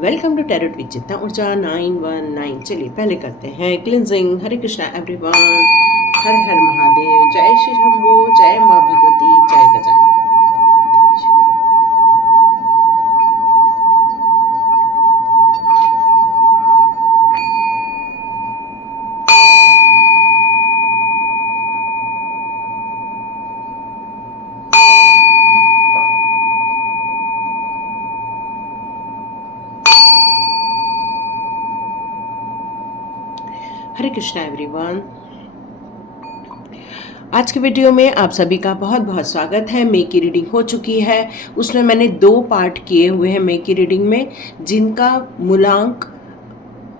Welcome to tarot with चित्ता ऊर्जा 919। चलिए पहले करते हैं क्लिनजिंग। हरे कृष्णा एवरीवन, हर हर महादेव, जय श्री शंभू, जय माँ भगवती, जय गजानन। हरे कृष्णा एवरीवन, आज के वीडियो में आप सभी का बहुत बहुत स्वागत है। मे की रीडिंग हो चुकी है, उसमें मैंने 2 पार्ट किए हुए हैं मे की रीडिंग में, जिनका मूलांक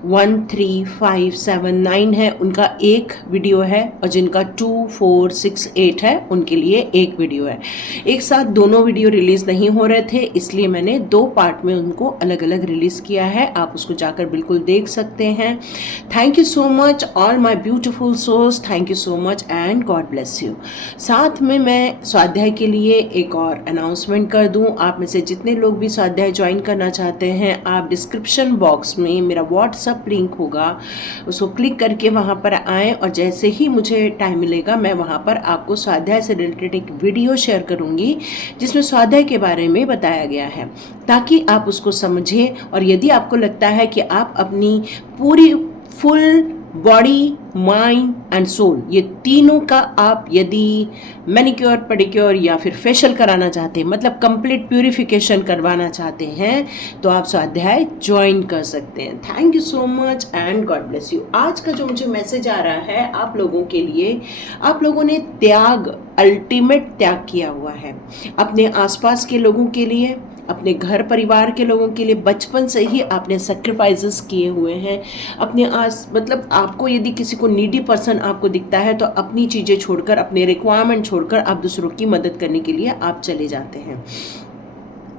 1, 3, 5, 7, 9 है उनका एक वीडियो है, और जिनका 2, 4, 6, 8 है उनके लिए एक वीडियो है। एक साथ दोनों वीडियो रिलीज़ नहीं हो रहे थे, इसलिए मैंने 2 पार्ट में उनको अलग अलग रिलीज़ किया है। आप उसको जाकर बिल्कुल देख सकते हैं। Thank you so much all my beautiful souls, thank you so much and God bless you. साथ में मैं स्वाध्याय के लिए एक और अनाउंसमेंट कर दूं। आप में से जितने लोग भी स्वाध्याय ज्वाइन करना चाहते हैं, आप डिस्क्रिप्शन बॉक्स में मेरा व्हाट्सएप लिंक होगा, उसको क्लिक करके वहां पर आएँ, और जैसे ही मुझे टाइम मिलेगा मैं वहां पर आपको स्वाध्याय से रिलेटेड एक वीडियो शेयर करूंगी, जिसमें स्वाध्याय के बारे में बताया गया है, ताकि आप उसको समझें। और यदि आपको लगता है कि आप अपनी पूरी full body, mind and soul, ये तीनों का आप यदि मैनिक्योर, पेडिक्योर या फिर फेशियल कराना चाहते हैं, मतलब कंप्लीट प्यूरिफिकेशन करवाना चाहते हैं, तो आप स्वाध्याय ज्वाइन कर सकते हैं। Thank you so much and God bless you. आज का जो मुझे मैसेज आ रहा है आप लोगों के लिए, आप लोगों ने त्याग, अल्टीमेट त्याग किया हुआ है अपने आसपास के लोगों के लिए, अपने घर परिवार के लोगों के लिए। बचपन से ही आपने सेक्रीफाइसेस किए हुए हैं अपने मतलब आपको यदि किसी को नीडी पर्सन आपको दिखता है, तो अपनी चीज़ें छोड़कर, अपने रिक्वायरमेंट छोड़कर आप दूसरों की मदद करने के लिए आप चले जाते हैं।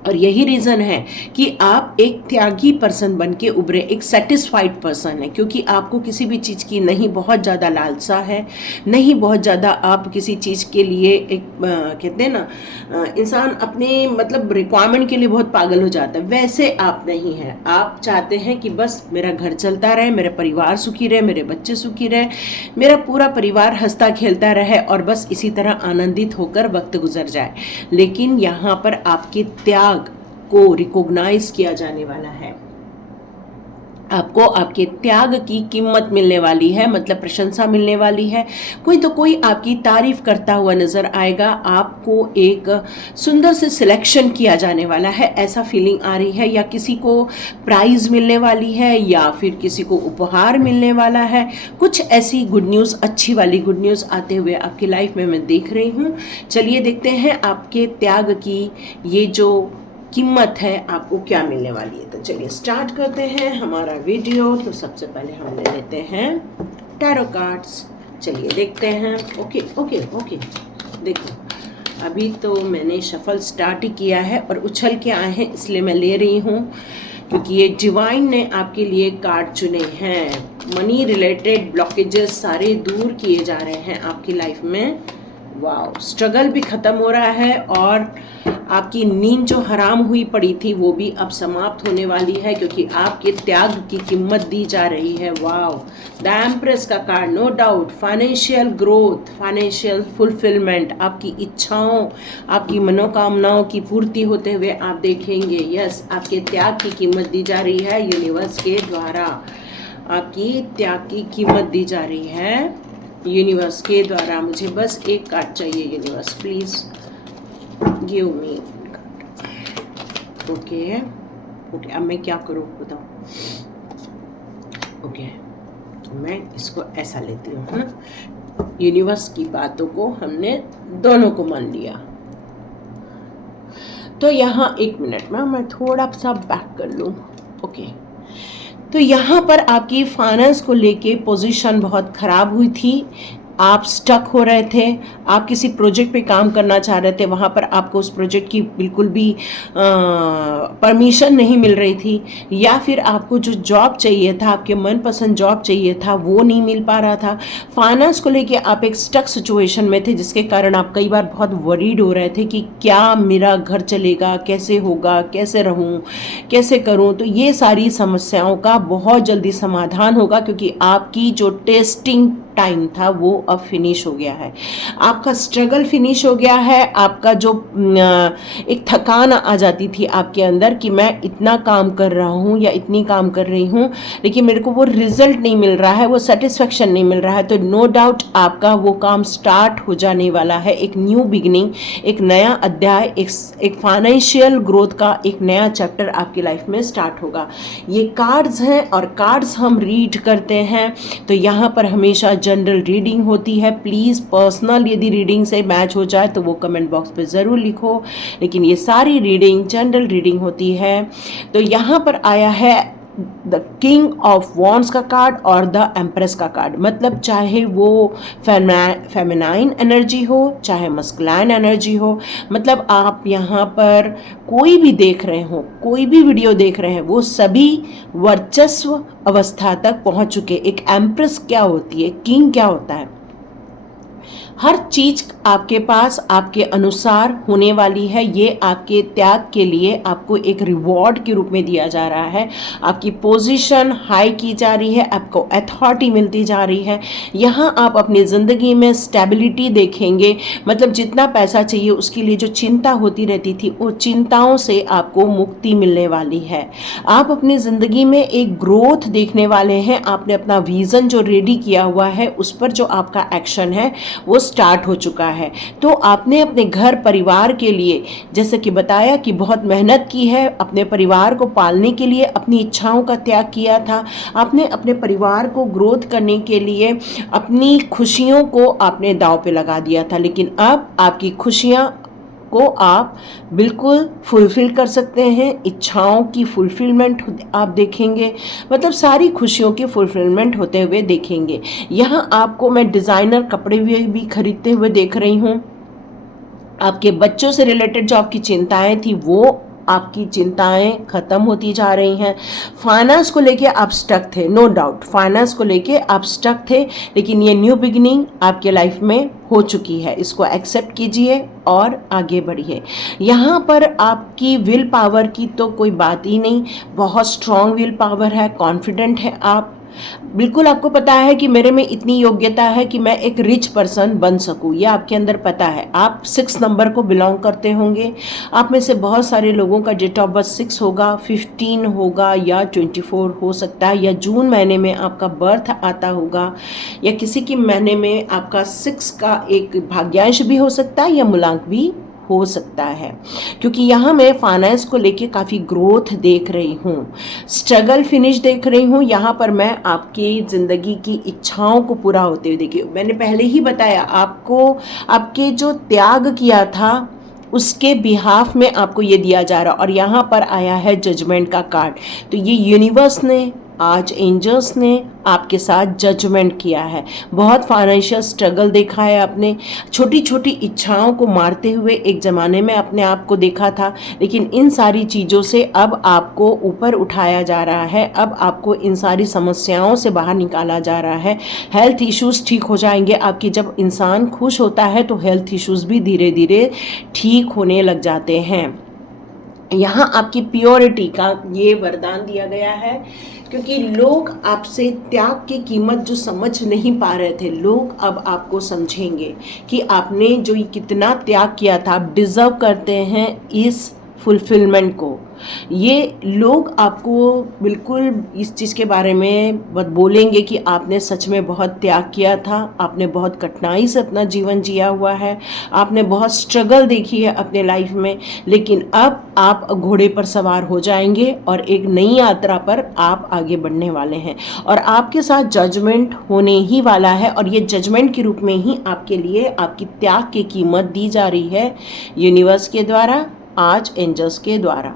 और यही रीज़न है कि आप एक त्यागी पर्सन बन के उभरे, एक सेटिस्फाइड पर्सन है, क्योंकि आपको किसी भी चीज़ की नहीं बहुत ज़्यादा लालसा है, नहीं बहुत ज़्यादा आप किसी चीज़ के लिए एक कहते हैं ना, इंसान अपने मतलब रिक्वायरमेंट के लिए बहुत पागल हो जाता है, वैसे आप नहीं हैं। आप चाहते हैं कि बस मेरा घर चलता रहे, मेरा परिवार सुखी रहे, मेरे बच्चे सुखी रहे, मेरा पूरा परिवार हंसता खेलता रहे, और बस इसी तरह आनंदित होकर वक्त गुजर जाए। लेकिन यहाँ पर आपके त्याग को रिकॉग्नाइज किया जाने वाला है। आपको आपके त्याग की कीमत मिलने वाली है, मतलब प्रशंसा मिलने वाली है। कोई तो कोई आपकी तारीफ करता हुआ नजर आएगा, आपको एक सुंदर से सिलेक्शन किया जाने वाला है, ऐसा फीलिंग आ रही है। या किसी को प्राइज मिलने वाली है, या फिर किसी को उपहार मिलने वाला है। कुछ ऐसी गुड न्यूज़, अच्छी वाली गुड न्यूज़ आते हुए आपकी लाइफ में मैं देख रही हूँ। चलिए देखते हैं आपके त्याग की ये जो कीमत है आपको क्या मिलने वाली है। तो चलिए स्टार्ट करते हैं हमारा वीडियो। तो सबसे पहले हम ले लेते हैं टैरो कार्ड्स। चलिए देखते हैं। ओके ओके ओके, देखो अभी तो मैंने शफल स्टार्ट ही किया है और उछल के आए हैं, इसलिए मैं ले रही हूँ, क्योंकि ये डिवाइन ने आपके लिए कार्ड चुने हैं। मनी रिलेटेड ब्लॉकेजेस सारे दूर किए जा रहे हैं आपकी लाइफ में। वाह, स्ट्रगल भी ख़त्म हो रहा है, और आपकी नींद जो हराम हुई पड़ी थी वो भी अब समाप्त होने वाली है, क्योंकि आपके त्याग की कीमत दी जा रही है। वाह, द एम्प्रेस का card, no doubt financial growth, financial fulfilment, आपकी इच्छाओं, आपकी मनोकामनाओं की पूर्ति होते हुए आप देखेंगे। यस, आपके त्याग की कीमत दी जा रही है यूनिवर्स के द्वारा। आपकी त्याग की कीमत दी जा रही है यूनिवर्स के द्वारा। मुझे बस एक कार्ड चाहिए universe, please give me. Okay okay, अब मैं क्या करूँ बताओ। ओके, मैं इसको ऐसा लेती हूँ, है ना। यूनिवर्स की बातों को हमने दोनों को मान लिया। तो यहाँ एक मिनट में मैं थोड़ा सा बैक कर लूँ। ओके, तो यहाँ पर आपकी फाइनेंस को लेके पोजीशन बहुत ख़राब हुई थी। आप स्टक हो रहे थे, आप किसी प्रोजेक्ट पे काम करना चाह रहे थे, वहाँ पर आपको उस प्रोजेक्ट की बिल्कुल भी परमिशन नहीं मिल रही थी, या फिर आपको जो जॉब चाहिए था, आपके मनपसंद जॉब चाहिए था, वो नहीं मिल पा रहा था। फाइनेंस को लेके आप एक स्टक सिचुएशन में थे, जिसके कारण आप कई बार बहुत वरीड हो रहे थे कि क्या मेरा घर चलेगा, कैसे होगा, कैसे रहूं, कैसे करूं। तो ये सारी समस्याओं का बहुत जल्दी समाधान होगा, क्योंकि आपकी जो टेस्टिंग टाइम था वो अब फिनिश हो गया है, आपका स्ट्रगल फिनिश हो गया है। आपका जो एक थकान आ जाती थी आपके अंदर कि मैं इतना काम कर रहा हूँ या इतनी काम कर रही हूँ, लेकिन मेरे को वो रिजल्ट नहीं मिल रहा है, वो सेटिस्फेक्शन नहीं मिल रहा है, तो नो डाउट आपका वो काम स्टार्ट हो जाने वाला है। एक न्यू बिगिनिंग, एक नया अध्याय, एक फाइनेंशियल ग्रोथ का एक नया चैप्टर आपकी लाइफ में स्टार्ट होगा। ये कार्ड्स हैं, और कार्ड्स हम रीड करते हैं तो यहाँ पर हमेशा जनरल रीडिंग होती है। प्लीज़ पर्सनल यदि रीडिंग से मैच हो जाए तो वो कमेंट बॉक्स पे ज़रूर लिखो, लेकिन ये सारी रीडिंग जनरल रीडिंग होती है। तो यहाँ पर आया है द किंग ऑफ वॉन्ड्स का कार्ड और द एम्प्रेस का कार्ड। मतलब चाहे वो फेमिनाइन एनर्जी हो, चाहे मस्कुलाइन एनर्जी हो, मतलब आप यहाँ पर कोई भी देख रहे हो, कोई भी वीडियो देख रहे हैं, वो सभी वर्चस्व अवस्था तक पहुंच चुके। एक एम्प्रेस क्या होती है, किंग क्या होता है, हर चीज आपके पास आपके अनुसार होने वाली है। ये आपके त्याग के लिए आपको एक रिवॉर्ड के रूप में दिया जा रहा है। आपकी पोजीशन हाई की जा रही है, आपको अथॉरिटी मिलती जा रही है। यहाँ आप अपनी ज़िंदगी में स्टेबिलिटी देखेंगे, मतलब जितना पैसा चाहिए उसके लिए जो चिंता होती रहती थी, वो चिंताओं से आपको मुक्ति मिलने वाली है। आप अपनी ज़िंदगी में एक ग्रोथ देखने वाले हैं। आपने अपना विज़न जो रेडी किया हुआ है, उस पर जो आपका एक्शन है वो स्टार्ट हो चुका है। तो आपने अपने घर परिवार के लिए, जैसे कि बताया कि बहुत मेहनत की है, अपने परिवार को पालने के लिए अपनी इच्छाओं का त्याग किया था। आपने अपने परिवार को ग्रोथ करने के लिए अपनी खुशियों को आपने दांव पे लगा दिया था, लेकिन अब आपकी खुशियां को आप बिल्कुल फुलफिल कर सकते हैं। इच्छाओं की फुलफिलमेंट आप देखेंगे, मतलब सारी खुशियों की फुलफिलमेंट होते हुए देखेंगे। यहाँ आपको मैं डिज़ाइनर कपड़े भी खरीदते हुए देख रही हूँ। आपके बच्चों से रिलेटेड जो आपकी चिंताएं थी, वो आपकी चिंताएं खत्म होती जा रही हैं। फाइनेंस को लेके आप स्टक थे, नो डाउट फाइनेंस को लेके आप स्टक थे, लेकिन ये न्यू बिगिनिंग आपके लाइफ में हो चुकी है। इसको एक्सेप्ट कीजिए और आगे बढ़िए। यहाँ पर आपकी विल पावर की तो कोई बात ही नहीं, बहुत स्ट्रॉन्ग विल पावर है, कॉन्फिडेंट है आप। बिल्कुल आपको पता है कि मेरे में इतनी योग्यता है कि मैं एक रिच पर्सन बन सकूं, ये आपके अंदर पता है। आप 6 नंबर को बिलोंग करते होंगे। आप में से बहुत सारे लोगों का डेट ऑफ बर्थ 6 होगा, 15 होगा, या 24 हो सकता है, या जून महीने में आपका बर्थ आता होगा, या किसी की महीने में आपका 6 का एक भाग्यांश भी हो सकता है, या मूलांक भी हो सकता है। क्योंकि यहाँ मैं फाइनेंस को लेके काफ़ी ग्रोथ देख रही हूँ, स्ट्रगल फिनिश देख रही हूँ। यहाँ पर मैं आपकी ज़िंदगी की इच्छाओं को पूरा होते हुए देखी। मैंने पहले ही बताया आपको, आपके जो त्याग किया था उसके बिहाफ में आपको ये दिया जा रहा, और यहाँ पर आया है जजमेंट का कार्ड। तो ये यूनिवर्स ने, आज एंजल्स ने आपके साथ जजमेंट किया है। बहुत फाइनेंशियल स्ट्रगल देखा है आपने, छोटी छोटी इच्छाओं को मारते हुए एक ज़माने में अपने आप को देखा था, लेकिन इन सारी चीज़ों से अब आपको ऊपर उठाया जा रहा है। अब आपको इन सारी समस्याओं से बाहर निकाला जा रहा है। हेल्थ इश्यूज़ ठीक हो जाएंगे आपकी। जब इंसान खुश होता है तो हेल्थ इश्यूज़ भी धीरे धीरे ठीक होने लग जाते हैं। यहाँ आपकी प्योरिटी का ये वरदान दिया गया है, क्योंकि लोग आपसे त्याग की कीमत जो समझ नहीं पा रहे थे, लोग अब आपको समझेंगे कि आपने जो कितना त्याग किया था। आप डिज़र्व करते हैं इस फुलफिलमेंट को। ये लोग आपको बिल्कुल इस चीज़ के बारे में बोलेंगे कि आपने सच में बहुत त्याग किया था, आपने बहुत कठिनाई से अपना जीवन जिया हुआ है, आपने बहुत स्ट्रगल देखी है अपने लाइफ में, लेकिन अब आप घोड़े पर सवार हो जाएंगे और एक नई यात्रा पर आप आगे बढ़ने वाले हैं। और आपके साथ जजमेंट होने ही वाला है, और ये जजमेंट के रूप में ही आपके लिए आपकी त्याग की कीमत दी जा रही है, यूनिवर्स के द्वारा, आज एंजल्स के द्वारा।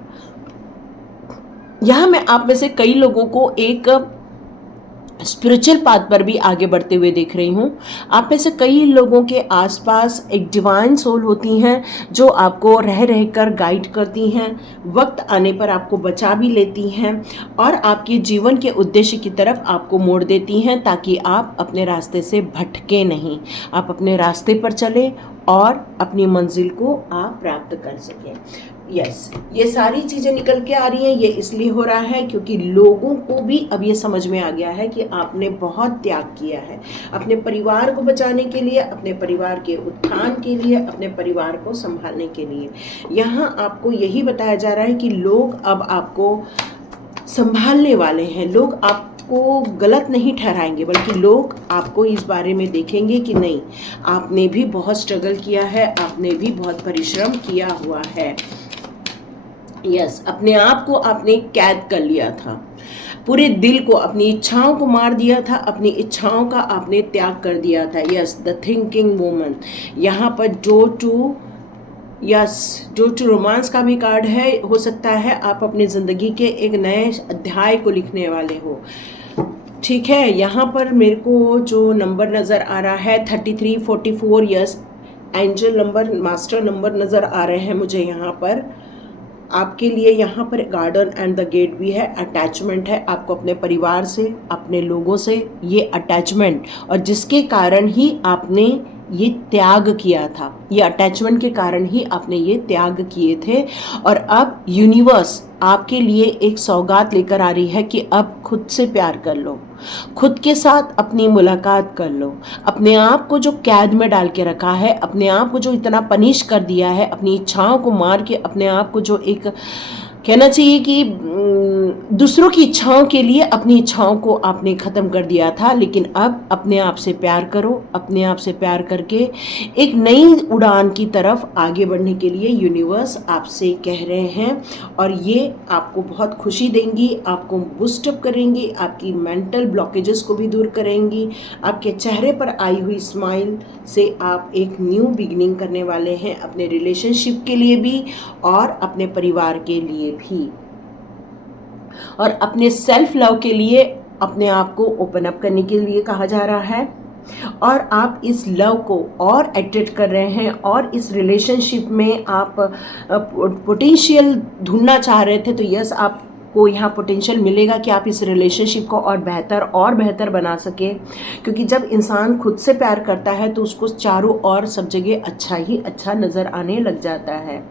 यहाँ मैं आप में से कई लोगों को एक स्पिरिचुअल पाथ पर भी आगे बढ़ते हुए देख रही हूँ। आप में से कई लोगों के आसपास एक डिवाइन सोल होती हैं जो आपको रह रह कर गाइड करती हैं, वक्त आने पर आपको बचा भी लेती हैं और आपके जीवन के उद्देश्य की तरफ आपको मोड़ देती हैं ताकि आप अपने रास्ते से भटके नहीं, आप अपने रास्ते पर चलें और अपनी मंजिल को आप प्राप्त कर सकें। यस, ये सारी चीज़ें निकल के आ रही हैं। ये इसलिए हो रहा है क्योंकि लोगों को भी अब ये समझ में आ गया है कि आपने बहुत त्याग किया है अपने परिवार को बचाने के लिए, अपने परिवार के उत्थान के लिए, अपने परिवार को संभालने के लिए। यहाँ आपको यही बताया जा रहा है कि लोग अब आपको संभालने वाले हैं, लोग आपको गलत नहीं ठहराएंगे, बल्कि लोग आपको इस बारे में देखेंगे कि नहीं, आपने भी बहुत स्ट्रगल किया है, आपने भी बहुत परिश्रम किया हुआ है। यस, अपने आप को आपने कैद कर लिया था, पूरे दिल को, अपनी इच्छाओं को मार दिया था, अपनी इच्छाओं का आपने त्याग कर दिया था। Yes, the thinking woman. यहाँ पर डोर टू रोमांस का भी कार्ड है। हो सकता है आप अपनी ज़िंदगी के एक नए अध्याय को लिखने वाले हो। ठीक है, यहाँ पर मेरे को जो नंबर नज़र आ रहा है 3344। Yes, angel number, master number नज़र आ रहे हैं मुझे यहाँ पर आपके लिए। यहाँ पर गार्डन एंड द गेट भी है, अटैचमेंट है आपको अपने परिवार से, अपने लोगों से, ये अटैचमेंट, और जिसके कारण ही आपने ये त्याग किया था, ये अटैचमेंट के कारण ही आपने ये त्याग किए थे। और अब यूनिवर्स आपके लिए एक सौगात लेकर आ रही है कि अब खुद से प्यार कर लो, खुद के साथ अपनी मुलाकात कर लो। अपने आप को जो कैद में डाल के रखा है, अपने आप को जो इतना पनिश कर दिया है, अपनी इच्छाओं को मार के अपने आप को जो एक कहना चाहिए कि दूसरों की इच्छाओं के लिए अपनी इच्छाओं को आपने ख़त्म कर दिया था, लेकिन अब अपने आप से प्यार करो। अपने आप से प्यार करके एक नई उड़ान की तरफ आगे बढ़ने के लिए यूनिवर्स आपसे कह रहे हैं, और ये आपको बहुत खुशी देंगी, आपको बूस्टअप करेंगी, आपकी मेंटल ब्लॉकेजेस को भी दूर करेंगी। आपके चेहरे पर आई हुई स्माइल से आप एक न्यू बिगिनिंग करने वाले हैं, अपने रिलेशनशिप के लिए भी और अपने परिवार के लिए भी, और अपने सेल्फ लव के लिए अपने आप को ओपन अप करने के लिए कहा जा रहा है। और आप इस लव को और एट्रैक्ट कर रहे हैं, और इस रिलेशनशिप में आप पोटेंशियल ढूंढना चाह रहे थे, तो यस, आपको यहाँ पोटेंशियल मिलेगा कि आप इस रिलेशनशिप को और बेहतर बना सके। क्योंकि जब इंसान खुद से प्यार करता है तो उसको चारों ओर सब जगह अच्छा ही अच्छा नज़र आने लग जाता है।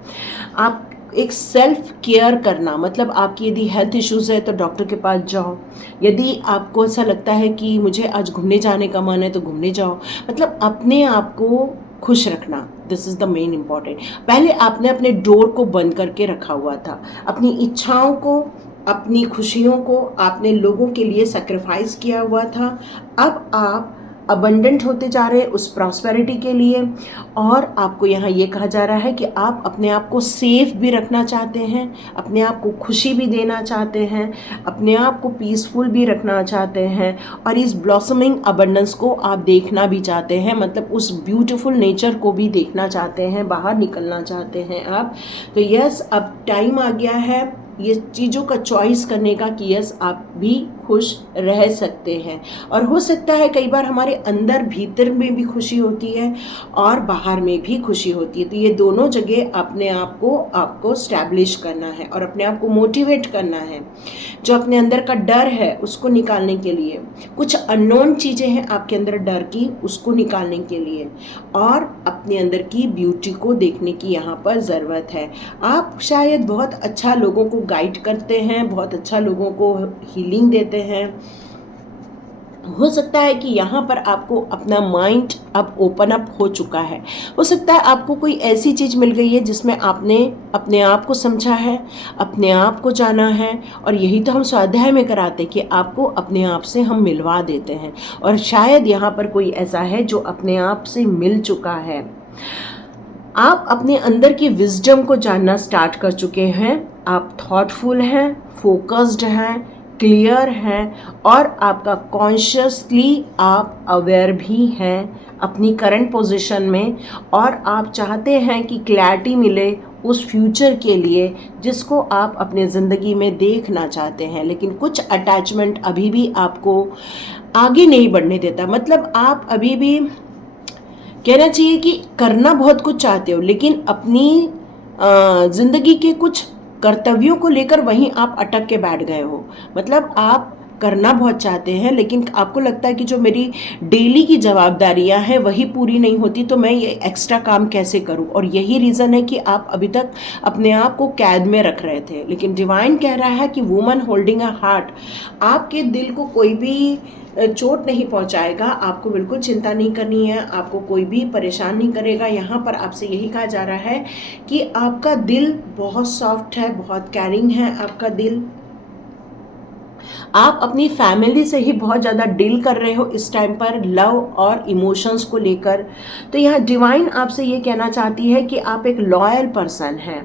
आप एक सेल्फ केयर करना, मतलब आपकी यदि हेल्थ इश्यूज़ है तो डॉक्टर के पास जाओ। यदि आपको ऐसा लगता है कि मुझे आज घूमने जाने का मन है तो घूमने जाओ। मतलब अपने आप को खुश रखना, this is the main important. पहले आपने अपने डोर को बंद करके रखा हुआ था, अपनी इच्छाओं को, अपनी खुशियों को आपने लोगों के लिए सेक्रीफाइस किया हुआ था। अब आप अबंडेंट होते जा रहे हैं उस प्रॉस्पेरिटी के लिए, और आपको यहाँ ये कहा जा रहा है कि आप अपने आप को सेफ भी रखना चाहते हैं, अपने आप को खुशी भी देना चाहते हैं, अपने आप को पीसफुल भी रखना चाहते हैं, और इस ब्लॉसमिंग अबंडेंस को आप देखना भी चाहते हैं, मतलब उस ब्यूटीफुल नेचर को भी देखना चाहते हैं, बाहर निकलना चाहते हैं आप। तो यस, अब टाइम आ गया है ये चीज़ों का चॉइस करने का कि यस, आप भी खुश रह सकते हैं। और हो सकता है कई बार हमारे अंदर भीतर में भी खुशी होती है और बाहर में भी खुशी होती है, तो ये दोनों जगह अपने आप को आपको स्टैब्लिश करना है और अपने आप को मोटिवेट करना है। जो अपने अंदर का डर है उसको निकालने के लिए, कुछ अननोन चीज़ें हैं आपके अंदर डर की, उसको निकालने के लिए, और अपने अंदर की ब्यूटी को देखने की यहाँ पर ज़रूरत है। आप शायद बहुत अच्छा लोगों को गाइड करते हैं, बहुत अच्छा लोगों को हीलिंग देते हैं। हो सकता है कि यहाँ पर आपको अपना माइंड अब ओपन अप हो चुका है। हो सकता है आपको कोई ऐसी चीज़ मिल गई है जिसमें आपने अपने आप को समझा है, अपने आप को जाना है, और यही तो हम स्वाध्याय में कराते कि आपको अपने आप से हम मिलवा देते हैं। और शायद यहाँ पर कोई ऐसा है जो अपने आप से मिल चुका है। आप अपने अंदर की विजडम को जानना स्टार्ट कर चुके हैं। आप थॉटफुल हैं, फोकस्ड हैं, क्लियर हैं, और आपका कॉन्शियसली आप अवेयर भी हैं अपनी करंट पोजीशन में, और आप चाहते हैं कि क्लैरिटी मिले उस फ्यूचर के लिए जिसको आप अपने ज़िंदगी में देखना चाहते हैं, लेकिन कुछ अटैचमेंट अभी भी आपको आगे नहीं बढ़ने देता। मतलब आप अभी भी कहना चाहिए कि करना बहुत कुछ चाहते हो, लेकिन अपनी ज़िंदगी के कुछ कर्तव्यों को लेकर वहीं आप अटक के बैठ गए हो। मतलब आप करना बहुत चाहते हैं, लेकिन आपको लगता है कि जो मेरी डेली की जवाबदारियां हैं वही पूरी नहीं होती, तो मैं ये एक्स्ट्रा काम कैसे करूं। और यही रीज़न है कि आप अभी तक अपने आप को कैद में रख रहे थे। लेकिन डिवाइन कह रहा है कि वुमन होल्डिंग अ हार्ट, आपके दिल को कोई भी चोट नहीं पहुंचाएगा, आपको बिल्कुल चिंता नहीं करनी है, आपको कोई भी परेशान नहीं करेगा। यहाँ पर आपसे यही कहा जा रहा है कि आपका दिल बहुत सॉफ्ट है, बहुत कैरिंग है आपका दिल। आप अपनी फैमिली से ही बहुत ज़्यादा डील कर रहे हो इस टाइम पर, लव और इमोशंस को लेकर। तो यहाँ डिवाइन आपसे ये कहना चाहती है कि आप एक लॉयल पर्सन हैं।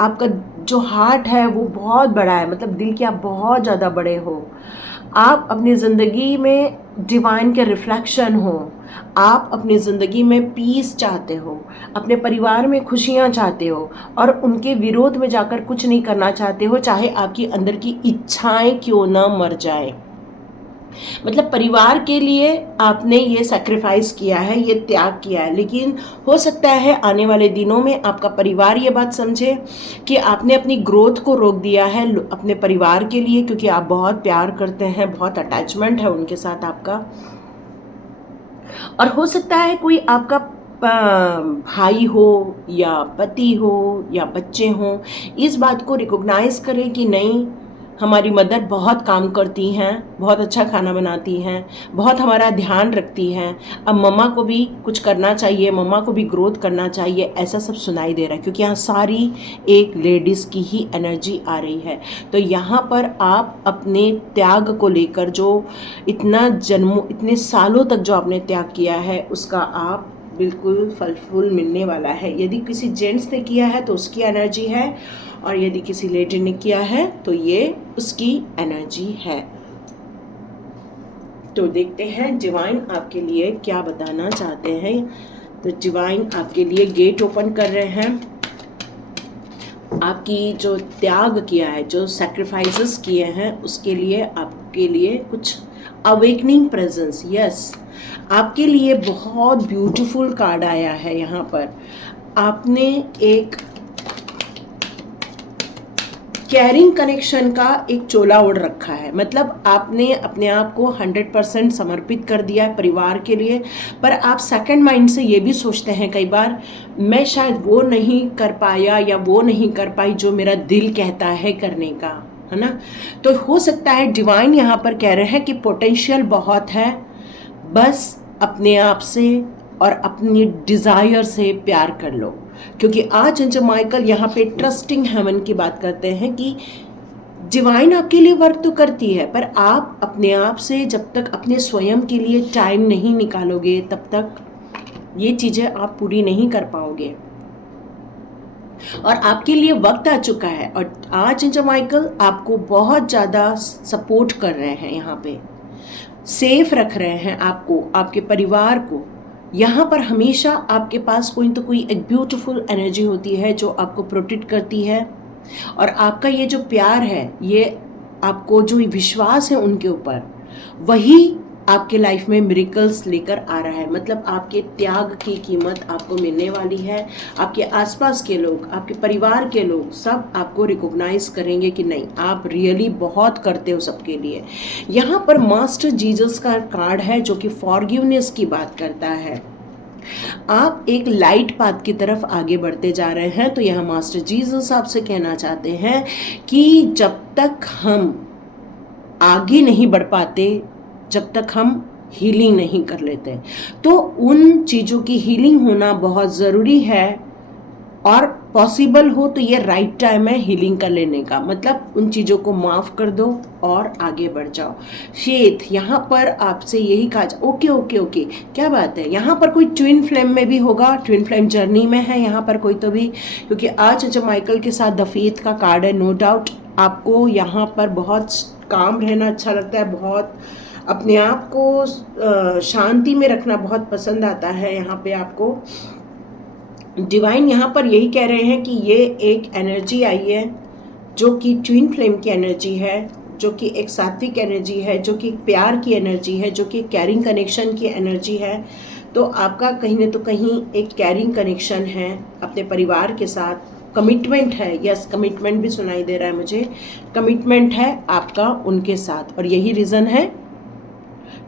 आपका जो हार्ट है वो बहुत बड़ा है, मतलब दिल के आप बहुत ज़्यादा बड़े हो। आप अपनी ज़िंदगी में डिवाइन के रिफ्लेक्शन हो। आप अपनी ज़िंदगी में पीस चाहते हो, अपने परिवार में खुशियाँ चाहते हो, और उनके विरोध में जाकर कुछ नहीं करना चाहते हो, चाहे आपकी अंदर की इच्छाएं क्यों ना मर जाए। मतलब परिवार के लिए आपने ये सैक्रिफाइस किया है, ये त्याग किया है। लेकिन हो सकता है आने वाले दिनों में आपका परिवार ये बात समझे कि आपने अपनी ग्रोथ को रोक दिया है अपने परिवार के लिए, क्योंकि आप बहुत प्यार करते हैं, बहुत अटैचमेंट है उनके साथ आपका। और हो सकता है कोई आपका भाई हो या पति हो या बच्चे हों, इस बात को रिकॉग्नाइज करें कि नहीं, हमारी मदर बहुत काम करती हैं, बहुत अच्छा खाना बनाती हैं, बहुत हमारा ध्यान रखती हैं, अब मम्मा को भी कुछ करना चाहिए, मम्मा को भी ग्रोथ करना चाहिए, ऐसा सब सुनाई दे रहा है। क्योंकि यहाँ सारी एक लेडीज़ की ही एनर्जी आ रही है। तो यहाँ पर आप अपने त्याग को लेकर, जो इतने सालों तक जो आपने त्याग किया है, उसका आप बिल्कुल फल फूल मिलने वाला है। यदि किसी जेंट्स ने किया है तो उसकी एनर्जी है, और यदि किसी लेडी ने किया है तो ये उसकी एनर्जी है। तो देखते हैं डिवाइन आपके लिए क्या बताना चाहते हैं। तो डिवाइन आपके लिए गेट ओपन कर रहे हैं। आपकी जो त्याग किया है, जो सैक्रिफाइसेस किए हैं, उसके लिए आपके लिए कुछ अवेकनिंग प्रेजेंस, यस, आपके लिए बहुत ब्यूटीफुल कार्ड आया है। यहाँ पर आपने एक कैरिंग कनेक्शन का एक चोला ओढ़ रखा है। मतलब आपने अपने आप को 100% समर्पित कर दिया है परिवार के लिए। पर आप सेकंड माइंड से ये भी सोचते हैं कई बार, मैं शायद वो नहीं कर पाया या वो नहीं कर पाई जो मेरा दिल कहता है करने का, है ना। तो हो सकता है डिवाइन यहाँ पर कह रहे हैं कि पोटेंशियल बहुत है, बस अपने आप से और अपनी डिज़ायर से प्यार कर लो। क्योंकि आज एंजल माइकल यहाँ पे ट्रस्टिंग हेवन की बात करते हैं कि डिवाइन आपके लिए वर्क तो करती है, पर आप अपने आप से जब तक अपने स्वयं के लिए टाइम नहीं निकालोगे, तब तक ये चीज़ें आप पूरी नहीं कर पाओगे। और आपके लिए वक्त आ चुका है, और आज एंजल माइकल आपको बहुत ज़्यादा सपोर्ट कर रहे हैं, यहाँ पे सेफ रख रहे हैं आपको, आपके परिवार को। यहाँ पर हमेशा आपके पास कोई तो कोई एक ब्यूटीफुल एनर्जी होती है जो आपको प्रोटेक्ट करती है। और आपका ये जो प्यार है, ये आपको जो विश्वास है उनके ऊपर, वही आपके लाइफ में मिरेकल्स लेकर आ रहा है। मतलब आपके त्याग की कीमत आपको मिलने वाली है। आपके आसपास के लोग, आपके परिवार के लोग सब आपको रिकॉग्नाइज करेंगे कि नहीं, आप रियली बहुत करते हो सबके लिए। यहाँ पर मास्टर जीसस का कार्ड है जो कि फॉरगिवनेस की बात करता है। आप एक लाइट पाथ की तरफ आगे बढ़ते जा रहे हैं। तो यह मास्टर जीसस आपसे कहना चाहते हैं कि जब तक हम आगे नहीं बढ़ पाते, जब तक हम हीलिंग नहीं कर लेते, तो उन चीज़ों की हीलिंग होना बहुत ज़रूरी है। और पॉसिबल हो तो ये राइट टाइम है हीलिंग कर लेने का। मतलब उन चीज़ों को माफ़ कर दो और आगे बढ़ जाओ। फेथ, यहाँ पर आपसे यही कहा ओके ओके ओके, क्या बात है। यहाँ पर कोई ट्विन फ्लेम में भी होगा, ट्विन फ्लेम जर्नी में है यहाँ पर कोई तो भी, क्योंकि आज जब माइकल के साथ द फेथ का कार्ड है। नो डाउट आपको यहाँ पर बहुत काम रहना अच्छा लगता है, बहुत अपने आप को शांति में रखना बहुत पसंद आता है। यहाँ पे आपको डिवाइन यहाँ पर यही कह रहे हैं कि ये एक एनर्जी आई है जो कि ट्विन फ्लेम की एनर्जी है, जो कि एक सात्विक एनर्जी है, जो कि एक प्यार की एनर्जी है, जो कि कैरिंग कनेक्शन की एनर्जी है। तो आपका कहीं न तो कहीं एक कैरिंग कनेक्शन है अपने परिवार के साथ, कमिटमेंट है, यस कमिटमेंट भी सुनाई दे रहा है मुझे, कमिटमेंट है आपका उनके साथ, और यही रीज़न है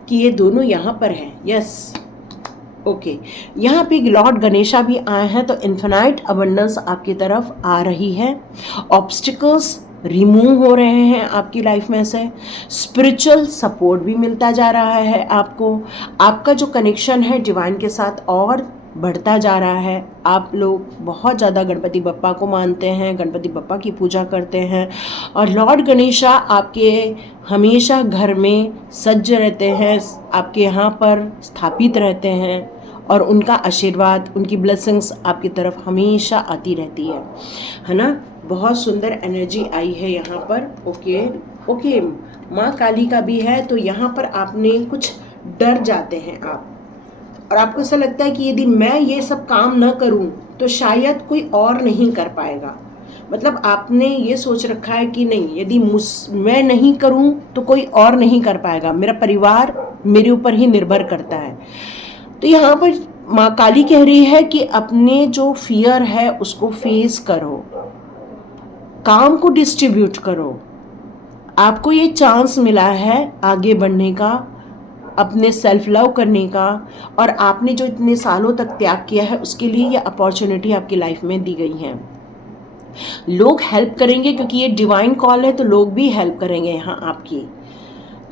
कि ये दोनों यहाँ पर हैं। यस ओके यहाँ पे लॉर्ड गणेशा भी आए हैं, तो इन्फिनाइट अबंडेंस आपकी तरफ आ रही है, ऑब्स्टिकल्स रिमूव हो रहे हैं आपकी लाइफ में से, स्पिरिचुअल सपोर्ट भी मिलता जा रहा है आपको, आपका जो कनेक्शन है डिवाइन के साथ और बढ़ता जा रहा है। आप लोग बहुत ज़्यादा गणपति बप्पा को मानते हैं, गणपति बप्पा की पूजा करते हैं, और लॉर्ड गणेशा आपके हमेशा घर में सज्ज रहते हैं, आपके यहाँ पर स्थापित रहते हैं, और उनका आशीर्वाद, उनकी ब्लेसिंग्स आपकी तरफ हमेशा आती रहती है ना। बहुत सुंदर एनर्जी आई है यहाँ पर। ओके माँ काली का भी है, तो यहाँ पर आपने कुछ डर जाते हैं आप, और आपको ऐसा लगता है कि यदि मैं ये सब काम न करूं तो शायद कोई और नहीं कर पाएगा। मतलब आपने ये सोच रखा है कि नहीं, यदि मैं नहीं करूं तो कोई और नहीं कर पाएगा, मेरा परिवार मेरे ऊपर ही निर्भर करता है। तो यहाँ पर माँ काली कह रही है कि अपने जो फियर है उसको फेस करो, काम को डिस्ट्रीब्यूट करो, आपको ये चांस मिला है आगे बढ़ने का, अपने सेल्फ लव करने का, और आपने जो इतने सालों तक त्याग किया है उसके लिए ये अपॉर्चुनिटी आपकी लाइफ में दी गई है। लोग हेल्प करेंगे क्योंकि ये डिवाइन कॉल है, तो लोग भी हेल्प करेंगे यहाँ आपकी।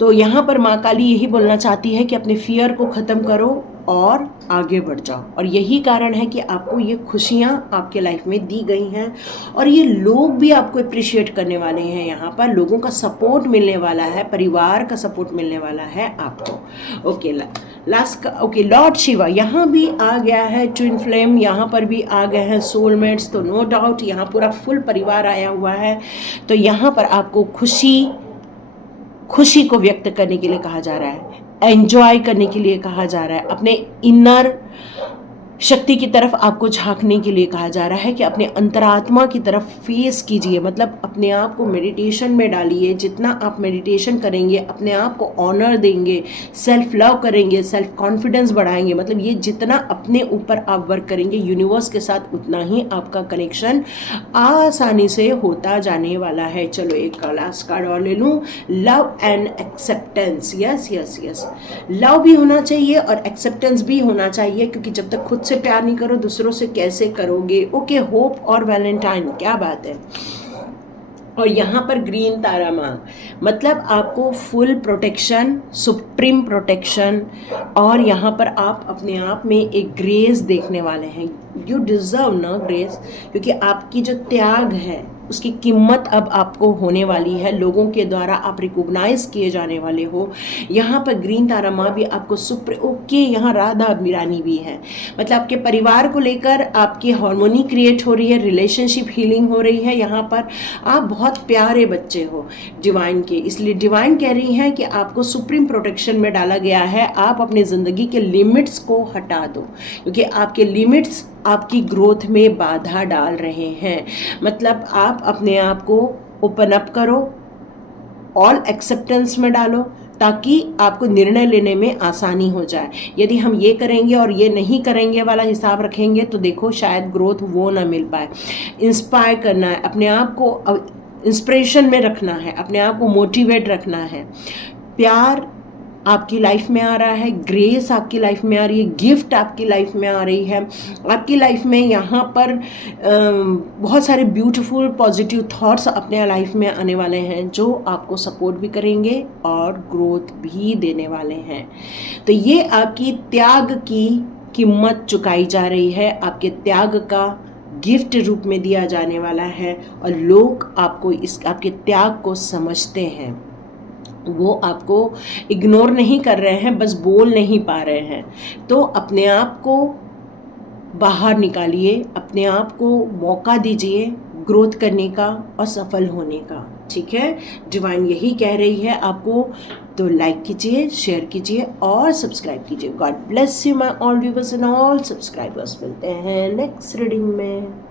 तो यहाँ पर माँ काली यही बोलना चाहती है कि अपने फियर को ख़त्म करो और आगे बढ़ जाओ, और यही कारण है कि आपको ये खुशियाँ आपके लाइफ में दी गई हैं, और ये लोग भी आपको अप्रिशिएट करने वाले हैं। यहाँ पर लोगों का सपोर्ट मिलने वाला है, परिवार का सपोर्ट मिलने वाला है आपको। ओके लास्ट का ओके लॉर्ड शिवा यहाँ भी आ गया है, ट्विन फ्लेम यहाँ पर भी आ गए हैं, सोलमेट्स, तो नो डाउट यहाँ पूरा फुल परिवार आया हुआ है। तो यहाँ पर आपको खुशी को व्यक्त करने के लिए कहा जा रहा है, एंजॉय करने के लिए कहा जा रहा है, अपने इनर शक्ति की तरफ आपको झांकने के लिए कहा जा रहा है कि अपने अंतरात्मा की तरफ फेस कीजिए, मतलब अपने आप को मेडिटेशन में डालिए। जितना आप मेडिटेशन करेंगे, अपने आप को ऑनर देंगे, सेल्फ लव करेंगे, सेल्फ कॉन्फिडेंस बढ़ाएंगे, मतलब ये जितना अपने ऊपर आप वर्क करेंगे यूनिवर्स के साथ, उतना ही आपका कनेक्शन आसानी से होता जाने वाला है। चलो एक लास्ट कार्ड और ले लूँ, love and acceptance. Yes yes yes, love भी होना चाहिए और एक्सेप्टेंस भी होना चाहिए, क्योंकि जब तक खुद से प्यार नहीं करो दूसरों से कैसे करोगे। ओके होप और वैलेंटाइन, क्या बात है। और यहाँ पर ग्रीन तारा माँ, मतलब आपको फुल प्रोटेक्शन, सुप्रीम प्रोटेक्शन, और यहाँ पर आप अपने आप में एक ग्रेस देखने वाले हैं। यू डिज़र्व ना ग्रेस, क्योंकि आपकी जो त्याग है उसकी कीमत अब आपको होने वाली है, लोगों के द्वारा आप रिकॉग्नाइज किए जाने वाले हो। यहाँ पर ग्रीन तारा माँ भी आपको ओके यहाँ राधा रानी भी है, मतलब आपके परिवार को लेकर आपकी हार्मोनी क्रिएट हो रही है, रिलेशनशिप हीलिंग हो रही है। यहाँ पर आप बहुत प्यारे बच्चे हो डिवाइन के, इसलिए डिवाइन कह रही हैं कि आपको सुप्रीम प्रोटेक्शन में डाला गया है। आप अपनी ज़िंदगी के लिमिट्स को हटा दो, क्योंकि आपके लिमिट्स आपकी ग्रोथ में बाधा डाल रहे हैं। मतलब आप अपने आप को ओपन अप करो, ऑल एक्सेप्टेंस में डालो, ताकि आपको निर्णय लेने में आसानी हो जाए। यदि हम ये करेंगे और ये नहीं करेंगे वाला हिसाब रखेंगे तो देखो शायद ग्रोथ वो ना मिल पाए। इंस्पायर करना है, अपने आप को इंस्पिरेशन में रखना है, अपने आप को मोटिवेट रखना है। प्यार आपकी लाइफ में आ रहा है, ग्रेस आपकी लाइफ में आ रही है, गिफ्ट आपकी लाइफ में आ रही है। आपकी लाइफ में यहाँ पर बहुत सारे ब्यूटीफुल पॉजिटिव थॉट्स अपने लाइफ में आने वाले हैं, जो आपको सपोर्ट भी करेंगे और ग्रोथ भी देने वाले हैं। तो ये आपकी त्याग की कीमत चुकाई जा रही है, आपके त्याग का गिफ्ट रूप में दिया जाने वाला है, और लोग आपको आपके त्याग को समझते हैं। वो आपको इग्नोर नहीं कर रहे हैं, बस बोल नहीं पा रहे हैं। तो अपने आप को बाहर निकालिए, अपने आप को मौका दीजिए ग्रोथ करने का और सफल होने का। ठीक है, डिवाइन यही कह रही है आपको तो लाइक कीजिए, शेयर कीजिए और सब्सक्राइब कीजिए। God bless you my all viewers and all subscribers. मिलते हैं नेक्स्ट रीडिंग में।